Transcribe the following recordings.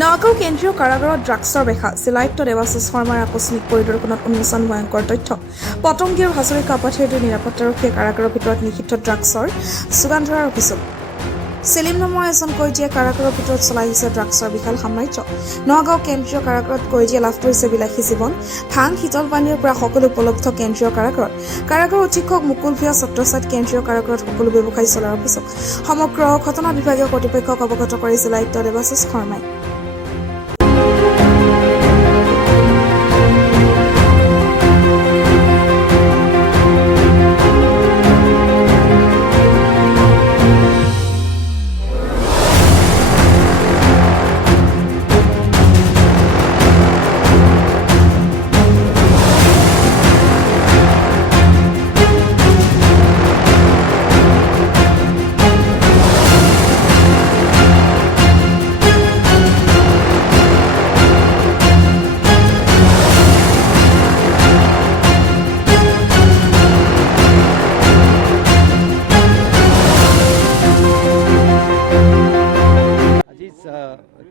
নগাঁও কেন্দ্ৰীয় কাৰাগাৰত ড্ৰাগছৰ বেহা চিলায়ুক্ত দেৱাশিষ শৰ্মাৰ আকস্মিক পৰিদৰ্শনত উন্মোচন ভয়ংকৰ তথ্য পটংগী আৰু হাজৰিকা আপাথিৰ দুই নিৰাপত্তাৰক্ষীয়ে কাৰাগাৰৰ ভিতৰত নিষিদ্ধ ড্ৰাগছৰ যোগান ধৰাৰ অভিযোগ সেলিম নামৰ এজন কয়দীয়ে কাৰাগাৰৰ ভিতৰত চলাই আহিছে ড্ৰাগছৰ বিশাল সাম্ৰাজ্য নগাঁও কেন্দ্ৰীয় কাৰাগাৰত কয়দীয়ে লাভ কৰিছে বিলাসী জীৱন ভাং শীতল পানীৰ পৰা সকলো উপলব্ধ কেন্দ্ৰীয় কাৰাগাৰৰ অধীক্ষক মুকুল ভিয়া ছত্ৰছাত কেন্দ্ৰীয় কাৰাগাৰত সকলো ব্যৱসায় চলাৰ অভিযোগ সমগ্ৰ ঘটনা বিভাগীয় কৰ্তৃপক্ষক অৱগত কৰি জিলায়ুক্ত দেৱাশিষ শৰ্মাই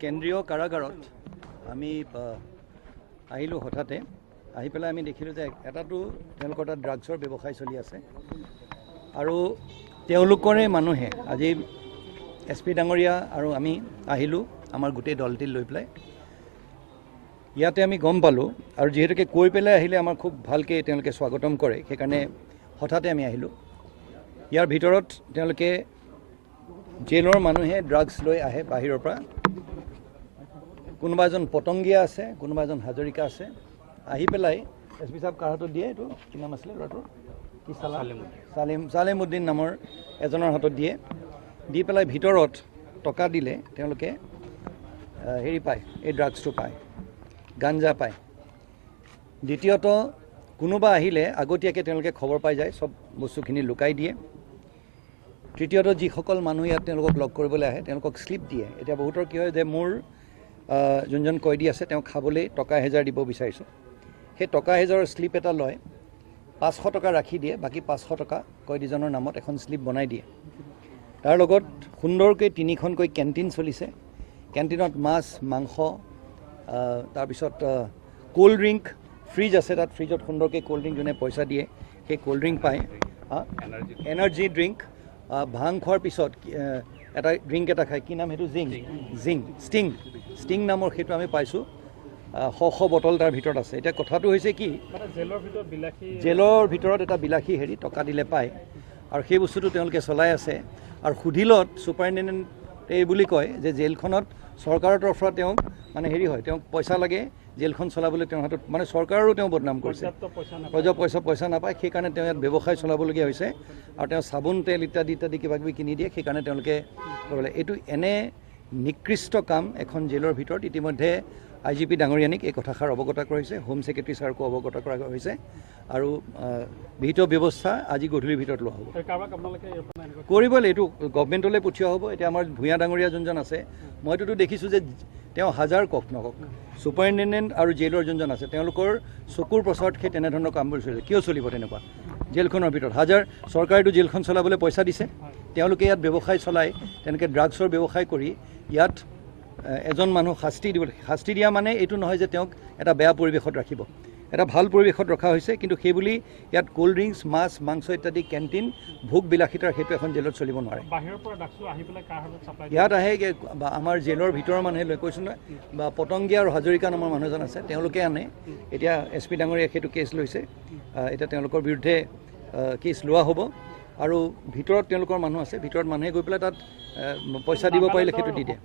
কেন্দ্ৰীয় কাৰাগাৰত আমি আহিলোঁ হঠাতে আহি পেলাই আমি দেখিলোঁ যে এটাতো তেওঁলোকৰ তাত ড্ৰাগছৰ ব্যৱসায় চলি আছে আৰু তেওঁলোকৰে মানুহে আজি SP ডাঙৰীয়া আৰু আমি আহিলোঁ আমাৰ গোটেই দলটি লৈ পেলাই ইয়াতে আমি গম পালোঁ আৰু যিহেতুকে কৈ পেলাই আহিলে আমাৰ খুব ভালকৈ তেওঁলোকে স্বাগতম কৰে সেইকাৰণে হঠাতে আমি আহিলোঁ ইয়াৰ ভিতৰত তেওঁলোকে জেলৰ মানুহে ড্ৰাগছ লৈ আহে বাহিৰৰ পৰা কোনোবা এজন পটংগীয়া আছে কোনোবা এজন হাজৰিকা আছে আহি পেলাই SP সাহেব কাৰ হাতত দিয়ে এইটো কি নাম আছিলে ল'ৰাটোৰ কি চালিমুদ্দিন নামৰ এজনৰ হাতত দিয়ে দি পেলাই ভিতৰত টকা দিলে তেওঁলোকে হেৰি পায় এই ড্ৰাগছটো পায় গাঞ্জা পায় দ্বিতীয়ত কোনোবা আহিলে আগতীয়াকৈ তেওঁলোকে খবৰ পাই যায় চব বস্তুখিনি লুকাই দিয়ে তৃতীয়ত যিসকল মানুহ ইয়াত তেওঁলোকক লগ কৰিবলৈ আহে তেওঁলোকক স্লিপ দিয়ে এতিয়া বহুতৰ কি হয় যে মোৰ যোনজন কয়দী আছে তেওঁ খাবলৈ টকা 1000 দিব বিচাৰিছোঁ সেই টকা 1000ৰ স্লিপ এটা লয় 500 টকা ৰাখি দিয়ে বাকী 500 টকা কয়দীজনৰ নামত এখন স্লিপ বনাই দিয়ে তাৰ লগত সুন্দৰকৈ 3খনকৈ কেণ্টিন চলিছে কেণ্টিনত মাছ মাংস তাৰপিছত কোল্ড ড্ৰিংক ফ্ৰিজ আছে তাত ফ্ৰিজত সুন্দৰকৈ কোল্ড ড্ৰিংক যোনে পইচা দিয়ে সেই কোল্ড ড্ৰিংক পায় এনাৰ্জি ড্ৰিংক ভাং খোৱাৰ পিছত এটা ড্ৰিংক এটা খায় কি নাম সেইটো ষ্টিং নামৰ সেইটো আমি পাইছোঁ 100 বটল তাৰ ভিতৰত আছে এতিয়া কথাটো হৈছে কি জেলৰ ভিতৰত এটা বিলাসী হেৰি টকা দিলে পায় আৰু সেই বস্তুটো তেওঁলোকে চলাই আছে আৰু সুধিলত ছুপাৰিণ্টেণ্ডেণ্ট এই বুলি কয় যে জেলখনত চৰকাৰৰ তৰফৰ পৰা তেওঁক মানে হেৰি হয় তেওঁক পইচা লাগে জেলখন চলাবলৈ তেওঁৰ হাতত মানে চৰকাৰৰো তেওঁ বদনাম কৰিছে পইচা নাপায় সেইকাৰণে তেওঁ ইয়াত ব্যৱসায় চলাবলগীয়া হৈছে আৰু তেওঁ চাবোন তেল ইত্যাদি কিবা কিবি কিনি দিয়ে সেইকাৰণে তেওঁলোকে এইটো এনে নিকৃষ্ট কাম এখন জেলৰ ভিতৰত ইতিমধ্যে IGP ডাঙৰীয়ানীক এই কথাষাৰ অৱগত কৰিছে হোম ছেক্ৰেটাৰী ছাৰকো অৱগত কৰা হৈছে আৰু বিহিত ব্যৱস্থা আজি গধূলিৰ ভিতৰত লোৱা হ'ব কৰিবলৈ এইটো গভৰ্ণমেণ্টলৈ পঠিওৱা হ'ব এতিয়া আমাৰ ভূঞা ডাঙৰীয়া যোনজন আছে মইতো দেখিছোঁ যে তেওঁ হাজাৰ কক নকক ছুপাৰিণ্টেণ্ডেণ্ট আৰু জেলৰ যোনজন আছে তেওঁলোকৰ চকুৰ প্ৰচাৰত সেই তেনেধৰণৰ কামবোৰ চলিছে কিয় চলিব তেনেকুৱা জেলখনৰ ভিতৰত চৰকাৰেতো জেলখন চলাবলৈ পইচা দিছে তেওঁলোকে ইয়াত ব্যৱসায় চলাই তেনেকৈ ড্ৰাগছৰ ব্যৱসায় কৰি ইয়াত এজন মানুহ শাস্তি দিয়া মানে এইটো নহয় যে তেওঁক এটা বেয়া পৰিৱেশত ৰাখিব এটা ভাল পৰিৱেশত ৰখা হৈছে কিন্তু সেইবুলি ইয়াত কোল্ড ড্ৰিংকছ মাছ মাংস ইত্যাদি কেণ্টিন ভোগ বিলাসিতাৰ সেইটো এখন জেলত চলিব নোৱাৰে ইয়াত আহে আমাৰ জেলৰ ভিতৰৰ মানুহে লৈ কৈছোঁ নহয় বা পটংগীয়া আৰু হাজৰিকা নামৰ মানুহ এজন আছে তেওঁলোকে আনে এতিয়া SP ডাঙৰীয়াই সেইটো কেছ লৈছে এতিয়া তেওঁলোকৰ বিৰুদ্ধে কেছ লোৱা হ'ব আৰু ভিতৰত তেওঁলোকৰ মানুহ আছে ভিতৰত মানুহে গৈ পেলাই তাত পইচা দিব পাৰিলে সেইটো দি দিয়ে